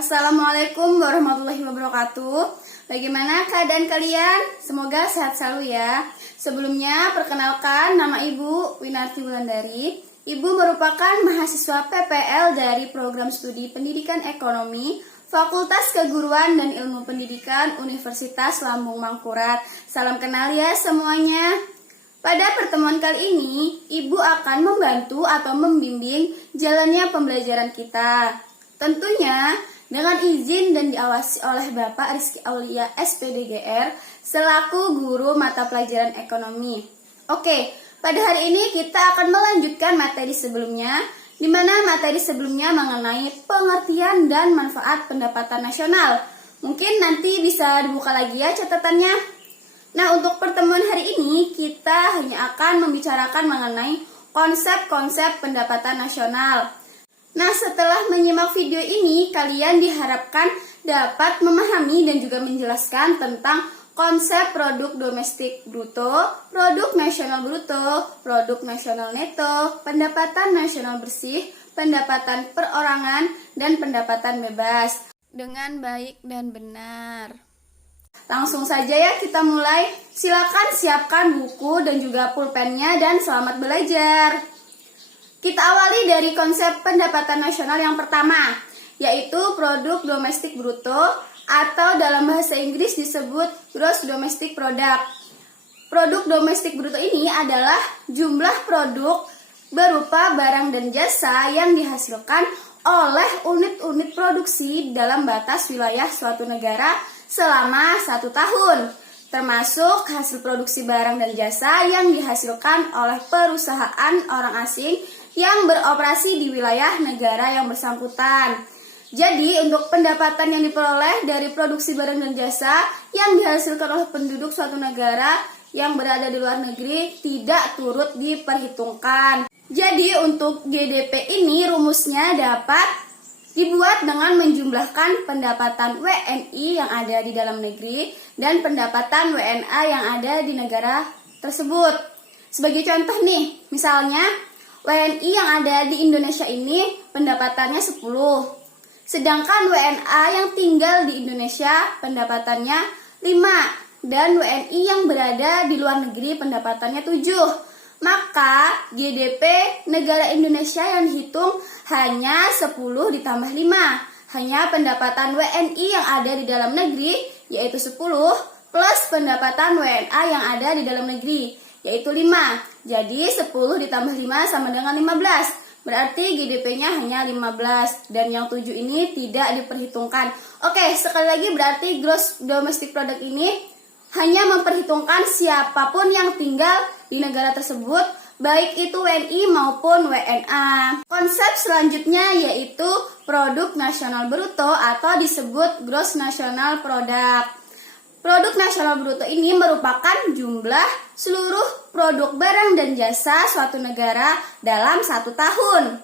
Assalamualaikum warahmatullahi wabarakatuh. Bagaimana keadaan kalian? Semoga sehat selalu ya. Sebelumnya perkenalkan, nama Ibu Winarti Wulandari. Ibu merupakan mahasiswa PPL dari Program Studi Pendidikan Ekonomi Fakultas Keguruan dan Ilmu Pendidikan Universitas Lambung Mangkurat. Salam kenal ya semuanya. Pada pertemuan kali ini, Ibu akan membantu atau membimbing jalannya pembelajaran kita. Tentunya dengan izin dan diawasi oleh Bapak Rizky Aulia SPDGR selaku guru mata pelajaran ekonomi. Oke, pada hari ini kita akan melanjutkan materi sebelumnya, di mana materi sebelumnya mengenai pengertian dan manfaat pendapatan nasional. Mungkin nanti bisa dibuka lagi ya catatannya. Nah, untuk pertemuan hari ini kita hanya akan membicarakan mengenai konsep-konsep pendapatan nasional. Nah, setelah menyimak video ini, kalian diharapkan dapat memahami dan juga menjelaskan tentang konsep produk domestik bruto, produk nasional bruto, produk nasional neto, pendapatan nasional bersih, pendapatan perorangan, dan pendapatan bebas dengan baik dan benar. Langsung saja ya kita mulai. Silakan siapkan buku dan juga pulpennya dan selamat belajar. Kita awali dari konsep pendapatan nasional yang pertama, yaitu produk domestik bruto atau dalam bahasa Inggris disebut gross domestic product. Produk domestik bruto ini adalah jumlah produk berupa barang dan jasa yang dihasilkan oleh unit-unit produksi dalam batas wilayah suatu negara selama 1 tahun, termasuk hasil produksi barang dan jasa yang dihasilkan oleh perusahaan orang asing yang beroperasi di wilayah negara yang bersangkutan. Jadi, untuk pendapatan yang diperoleh dari produksi barang dan jasa yang dihasilkan oleh penduduk suatu negara yang berada di luar negeri tidak turut diperhitungkan. Jadi, untuk GDP ini rumusnya dapat dibuat dengan menjumlahkan pendapatan WNI yang ada di dalam negeri dan pendapatan WNA yang ada di negara tersebut. Sebagai contoh nih, misalnya WNI yang ada di Indonesia ini pendapatannya 10. Sedangkan WNA yang tinggal di Indonesia pendapatannya 5. Dan WNI yang berada di luar negeri pendapatannya 7. Maka GDP negara Indonesia yang dihitung hanya 10 ditambah 5. Hanya pendapatan WNI yang ada di dalam negeri yaitu 10 plus pendapatan WNA yang ada di dalam negeri yaitu 5. Jadi 10 ditambah 5 sama dengan 15. Berarti GDP-nya hanya 15 dan yang 7 ini tidak diperhitungkan. Oke, sekali lagi berarti gross domestic product ini hanya memperhitungkan siapapun yang tinggal di negara tersebut, baik itu WNI maupun WNA. Konsep selanjutnya yaitu produk nasional bruto atau disebut gross national product. Produk nasional bruto ini merupakan jumlah seluruh produk barang dan jasa suatu negara dalam 1 tahun,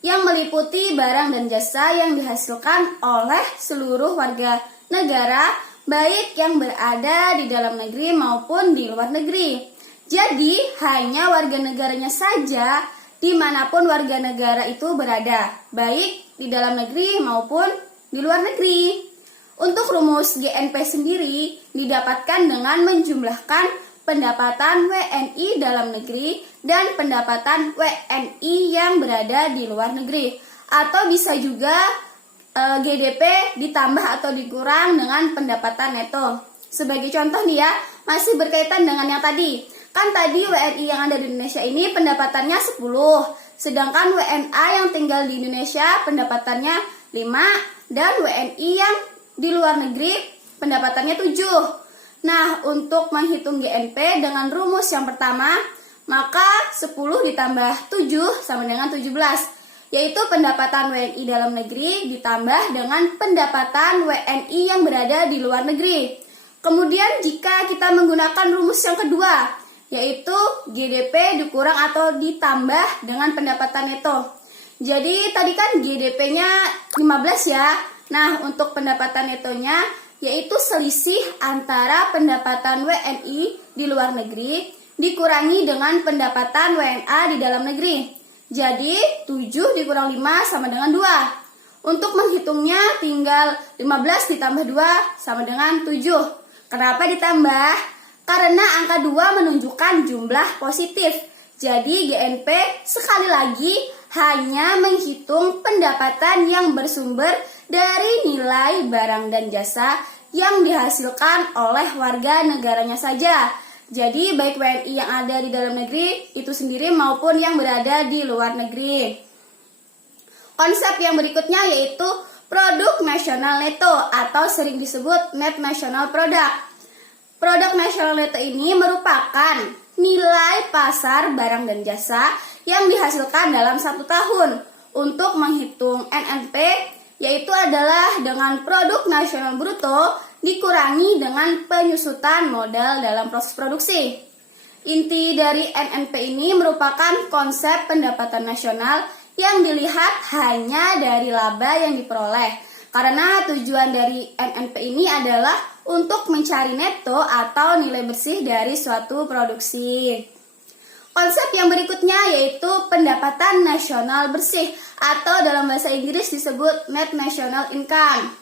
yang meliputi barang dan jasa yang dihasilkan oleh seluruh warga negara, baik yang berada di dalam negeri maupun di luar negeri. Jadi, hanya warga negaranya saja dimanapun warga negara itu berada, baik di dalam negeri maupun di luar negeri. Untuk rumus GNP sendiri didapatkan dengan menjumlahkan pendapatan WNI dalam negeri dan pendapatan WNI yang berada di luar negeri. Atau bisa juga GDP ditambah atau dikurang dengan pendapatan neto. Sebagai contoh nih ya, masih berkaitan dengan yang tadi. Kan tadi WNI yang ada di Indonesia ini pendapatannya 10, sedangkan WNA yang tinggal di Indonesia pendapatannya 5, dan WNI yang di luar negeri pendapatannya 7. Nah, untuk menghitung GNP dengan rumus yang pertama, maka 10 ditambah 7 sama dengan 17, yaitu pendapatan WNI dalam negeri ditambah dengan pendapatan WNI yang berada di luar negeri. Kemudian jika kita menggunakan rumus yang kedua, yaitu GDP dikurang atau ditambah dengan pendapatan neto. Jadi tadi kan GDP-nya 15 ya. Nah, untuk pendapatan netonya yaitu selisih antara pendapatan WNI di luar negeri dikurangi dengan pendapatan WNA di dalam negeri. Jadi 7 dikurang 5 sama dengan 2. Untuk menghitungnya tinggal 15 ditambah 2 sama dengan 7. Kenapa ditambah? Karena angka 2 menunjukkan jumlah positif. Jadi GNP sekali lagi hanya menghitung pendapatan yang bersumber dari nilai barang dan jasa yang dihasilkan oleh warga negaranya saja. Jadi baik WNI yang ada di dalam negeri itu sendiri maupun yang berada di luar negeri. Konsep yang berikutnya yaitu produk nasional neto atau sering disebut net national product. Produk nasional neto ini merupakan nilai pasar barang dan jasa yang dihasilkan dalam 1 tahun. Untuk menghitung NNP yaitu adalah dengan produk nasional bruto dikurangi dengan penyusutan modal dalam proses produksi. Inti dari NNP ini merupakan konsep pendapatan nasional yang dilihat hanya dari laba yang diperoleh. Karena tujuan dari NNP ini adalah untuk mencari neto atau nilai bersih dari suatu produksi. Konsep yang berikutnya yaitu pendapatan nasional bersih atau dalam bahasa Inggris disebut net national income.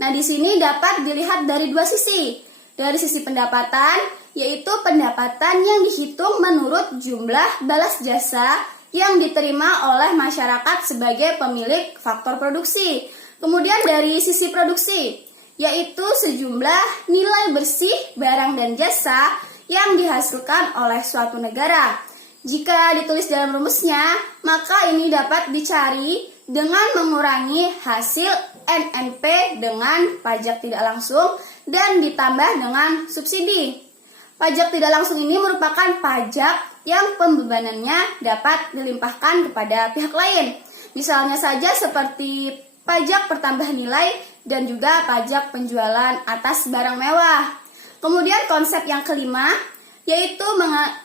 Nah, di sini dapat dilihat dari 2 sisi. Dari sisi pendapatan, yaitu pendapatan yang dihitung menurut jumlah balas jasa yang diterima oleh masyarakat sebagai pemilik faktor produksi. Kemudian dari sisi produksi, yaitu sejumlah nilai bersih barang dan jasa yang dihasilkan oleh suatu negara. Jika ditulis dalam rumusnya, maka ini dapat dicari dengan mengurangi hasil NNP dengan pajak tidak langsung dan ditambah dengan subsidi. Pajak tidak langsung ini merupakan pajak yang pembebanannya dapat dilimpahkan kepada pihak lain. Misalnya saja seperti pajak pertambahan nilai dan juga pajak penjualan atas barang mewah. Kemudian konsep yang kelima yaitu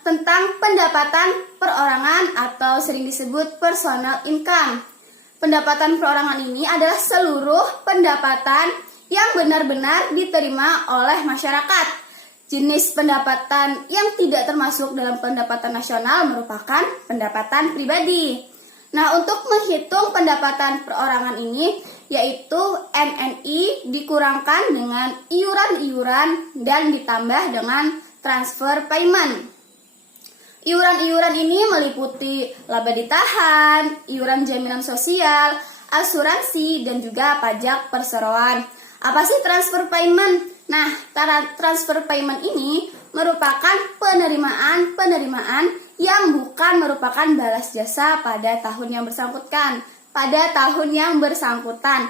tentang pendapatan perorangan atau sering disebut personal income. Pendapatan perorangan ini adalah seluruh pendapatan yang benar-benar diterima oleh masyarakat. Jenis pendapatan yang tidak termasuk dalam pendapatan nasional merupakan pendapatan pribadi. Nah, untuk menghitung pendapatan perorangan ini, yaitu NNI dikurangkan dengan iuran-iuran dan ditambah dengan transfer payment. Iuran-iuran ini meliputi laba ditahan, iuran jaminan sosial, asuransi, dan juga pajak perseroan. Apa sih transfer payment? Nah, transfer payment ini merupakan penerimaan yang bukan merupakan balas jasa pada tahun yang bersangkutan,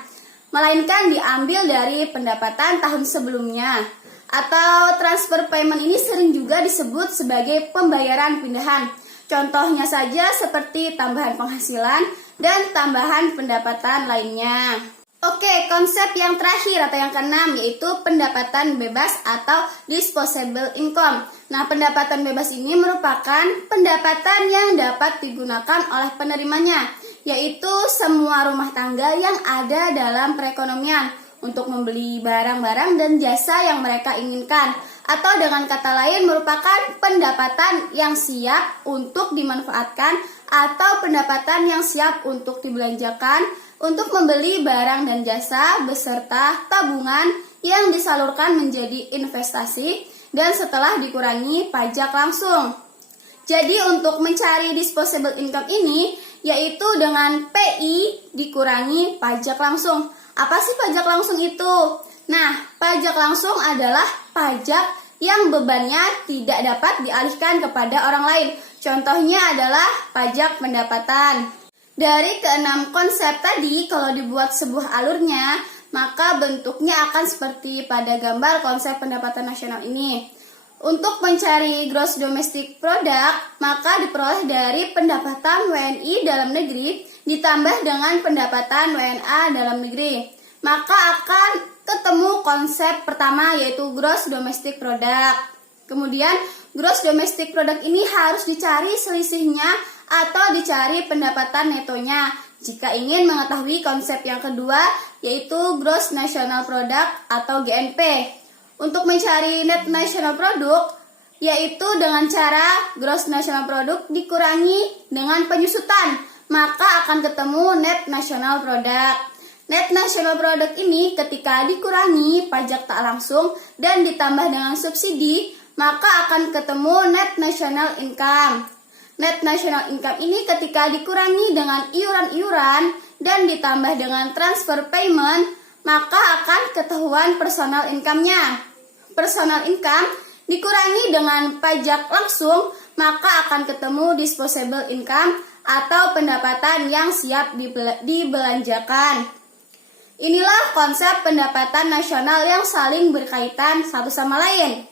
melainkan diambil dari pendapatan tahun sebelumnya. Atau transfer payment ini sering juga disebut sebagai pembayaran pindahan. Contohnya saja seperti tambahan penghasilan dan tambahan pendapatan lainnya. Oke, konsep yang terakhir atau yang keenam yaitu pendapatan bebas atau disposable income. Nah, pendapatan bebas ini merupakan pendapatan yang dapat digunakan oleh penerimanya, yaitu semua rumah tangga yang ada dalam perekonomian untuk membeli barang-barang dan jasa yang mereka inginkan. Atau dengan kata lain merupakan pendapatan yang siap untuk dimanfaatkan atau pendapatan yang siap untuk dibelanjakan untuk membeli barang dan jasa beserta tabungan yang disalurkan menjadi investasi dan setelah dikurangi pajak langsung. Jadi untuk mencari disposable income ini yaitu dengan PI dikurangi pajak langsung. Apa sih pajak langsung itu? Nah, pajak langsung adalah pajak yang bebannya tidak dapat dialihkan kepada orang lain. Contohnya adalah pajak pendapatan. Dari keenam konsep tadi, kalau dibuat sebuah alurnya, maka bentuknya akan seperti pada gambar konsep pendapatan nasional ini. Untuk mencari gross domestic product, maka diperoleh dari pendapatan WNI dalam negeri ditambah dengan pendapatan WNA dalam negeri. Maka akan ketemu konsep pertama yaitu gross domestic product. Kemudian gross domestic product ini harus dicari selisihnya atau dicari pendapatan netonya jika ingin mengetahui konsep yang kedua yaitu gross national product atau GNP. Untuk mencari net national product yaitu dengan cara gross national product dikurangi dengan penyusutan, maka akan ketemu net national product. Net national product ini ketika dikurangi pajak tak langsung dan ditambah dengan subsidi, maka akan ketemu net national income. Net national income ini ketika dikurangi dengan iuran-iuran dan ditambah dengan transfer payment, maka akan ketahuan personal income-nya. Personal income dikurangi dengan pajak langsung, maka akan ketemu disposable income atau pendapatan yang siap dibelanjakan. Inilah konsep pendapatan nasional yang saling berkaitan satu sama lain.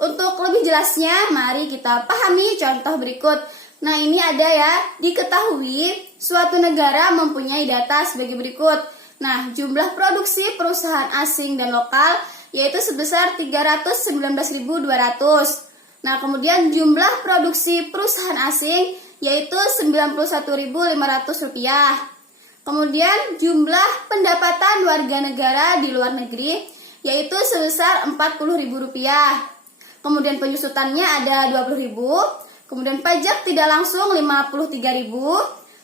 Untuk lebih jelasnya, mari kita pahami contoh berikut. Nah, ini ada ya, diketahui suatu negara mempunyai data sebagai berikut. Nah, jumlah produksi perusahaan asing dan lokal yaitu sebesar 319.200. Nah, kemudian jumlah produksi perusahaan asing yaitu 91.500 rupiah. Kemudian jumlah pendapatan warga negara di luar negeri yaitu sebesar 40.000 rupiah. Kemudian penyusutannya ada 20.000. Kemudian pajak tidak langsung 53.000.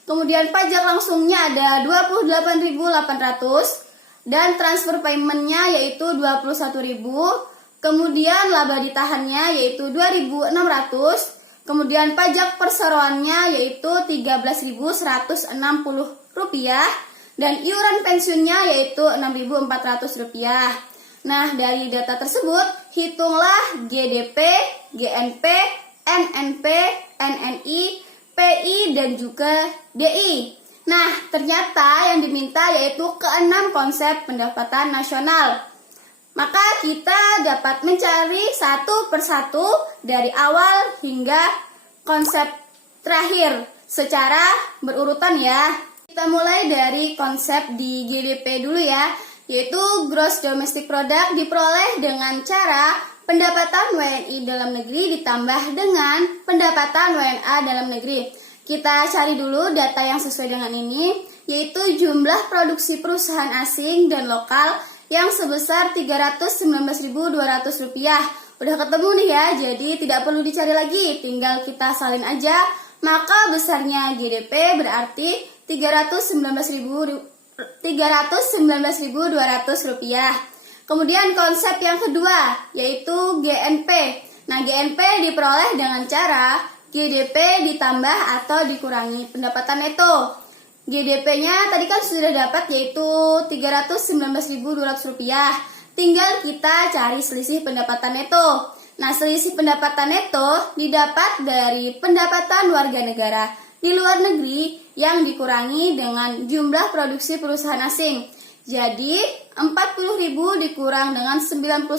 Kemudian pajak langsungnya ada 28.800. Dan transfer paymentnya yaitu 21.000. Kemudian laba ditahannya yaitu 2.600. Kemudian pajak perseroannya yaitu 13.160 rupiah dan iuran pensiunnya yaitu 6.400 rupiah. Nah, dari data tersebut hitunglah GDP, GNP, NNP, NNI, PI dan juga DI. Nah, ternyata yang diminta yaitu ke-6 konsep pendapatan nasional. Maka kita dapat mencari satu persatu dari awal hingga konsep terakhir secara berurutan ya. Kita mulai dari konsep di GDP dulu ya, yaitu Gross Domestic Product diperoleh dengan cara pendapatan WNI dalam negeri ditambah dengan pendapatan WNA dalam negeri. Kita cari dulu data yang sesuai dengan ini, yaitu jumlah produksi perusahaan asing dan lokal yang sebesar 319.200 rupiah. Udah ketemu nih ya, jadi tidak perlu dicari lagi, tinggal kita salin aja. Maka besarnya GDP berarti 319.200 rupiah. Kemudian konsep yang kedua yaitu GNP. Nah, GNP diperoleh dengan cara GDP ditambah atau dikurangi pendapatan neto. GDP-nya tadi kan sudah dapat yaitu 319.200 rupiah. Tinggal kita cari selisih pendapatan neto. Nah, selisih pendapatan neto didapat dari pendapatan warga negara di luar negeri yang dikurangi dengan jumlah produksi perusahaan asing. Jadi 40.000 dikurang dengan 91.500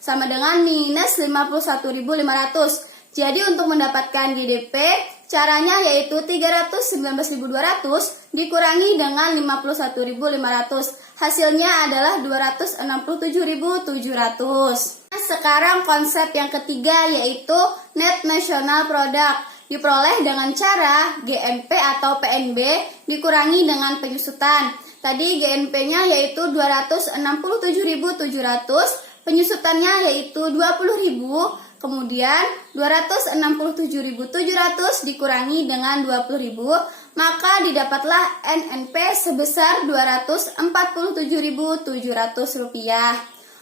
sama dengan minus 51.500. Jadi untuk mendapatkan GDP caranya yaitu 319.200 dikurangi dengan 51.500. Hasilnya adalah 267.700. Nah, sekarang konsep yang ketiga yaitu Net National Product diperoleh dengan cara GNP atau PNB dikurangi dengan penyusutan. Tadi GNP-nya yaitu 267.700, penyusutannya yaitu 20.000, kemudian 267.700 dikurangi dengan 20.000, maka didapatlah NNP sebesar 247.700 rupiah.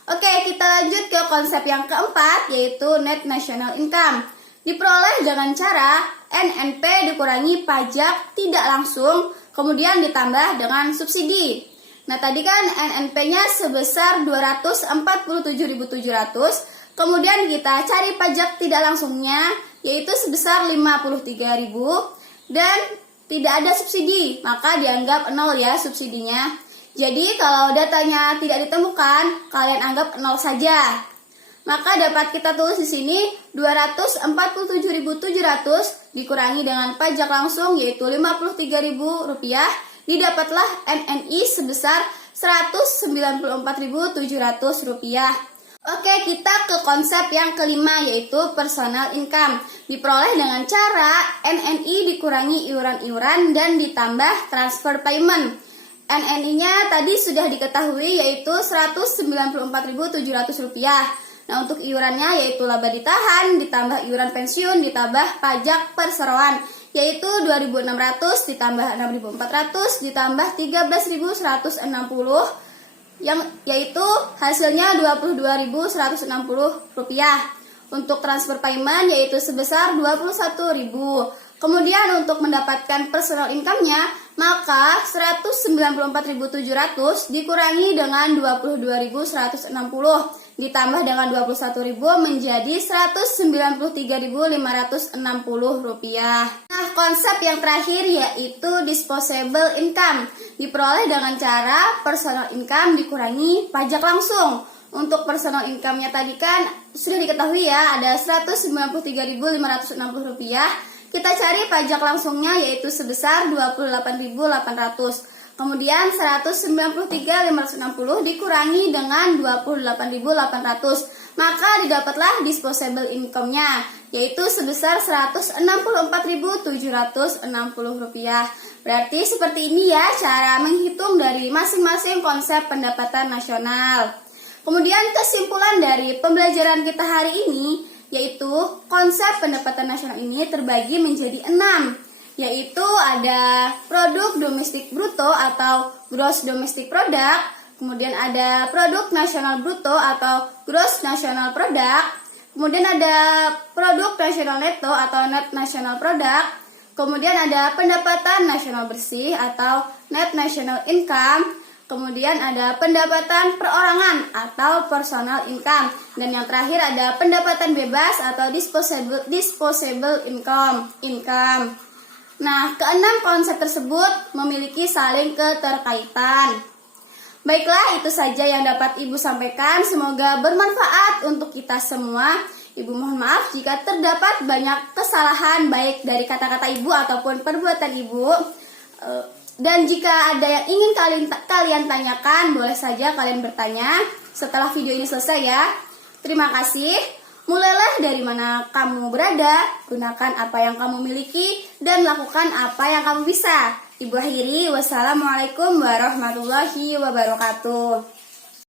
Oke, kita lanjut ke konsep yang keempat yaitu Net National Income. Diperoleh dengan cara NNP dikurangi pajak tidak langsung, kemudian ditambah dengan subsidi. Nah, tadi kan NNP-nya sebesar 247.700, kemudian kita cari pajak tidak langsungnya, yaitu sebesar 53.000, dan tidak ada subsidi, maka dianggap 0 ya subsidinya. Jadi, kalau datanya tidak ditemukan, kalian anggap 0 saja. Maka dapat kita tulis di sini 247.700 dikurangi dengan pajak langsung yaitu 53.000 rupiah, didapatlah NNI sebesar 194.700 rupiah. Oke, kita ke konsep yang kelima yaitu personal income. Diperoleh dengan cara NNI dikurangi iuran-iuran dan ditambah transfer payment. NNI-nya tadi sudah diketahui yaitu 194.700 rupiah. Nah, untuk iurannya yaitu laba ditahan, ditambah iuran pensiun, ditambah pajak perseroan. yaitu 2.600 ditambah 6.400 ditambah 13.160 yaitu hasilnya Rp22.160. Untuk transfer payment yaitu sebesar 21.000. Kemudian untuk mendapatkan personal income-nya, maka 194.700 dikurangi dengan 22.160 ditambah dengan 21.000 menjadi Rp193.560. Nah, konsep yang terakhir yaitu disposable income, diperoleh dengan cara personal income dikurangi pajak langsung. Untuk personal income-nya tadi kan sudah diketahui ya, ada Rp193.560. Kita cari pajak langsungnya yaitu sebesar Rp28.800. Kemudian 193.560 dikurangi dengan 28.800. Maka didapatlah disposable income-nya yaitu sebesar Rp164.760. Berarti seperti ini ya cara menghitung dari masing-masing konsep pendapatan nasional. Kemudian kesimpulan dari pembelajaran kita hari ini yaitu konsep pendapatan nasional ini terbagi menjadi 6, yaitu ada produk domestik bruto atau gross domestic product, kemudian ada produk nasional bruto atau gross national product, kemudian ada produk nasional neto atau net national product, kemudian ada pendapatan nasional bersih atau net national income, kemudian ada pendapatan perorangan atau personal income, dan yang terakhir ada pendapatan bebas atau disposable income. Nah, keenam konsep tersebut memiliki saling keterkaitan. Baiklah, itu saja yang dapat Ibu sampaikan. Semoga bermanfaat untuk kita semua. Ibu mohon maaf jika terdapat banyak kesalahan baik dari kata-kata Ibu ataupun perbuatan Ibu. Dan jika ada yang ingin kalian tanyakan, boleh saja kalian bertanya setelah video ini selesai ya. Terima kasih. Mulailah dari mana kamu berada, gunakan apa yang kamu miliki, dan lakukan apa yang kamu bisa. Ibu akhiri, wassalamualaikum warahmatullahi wabarakatuh.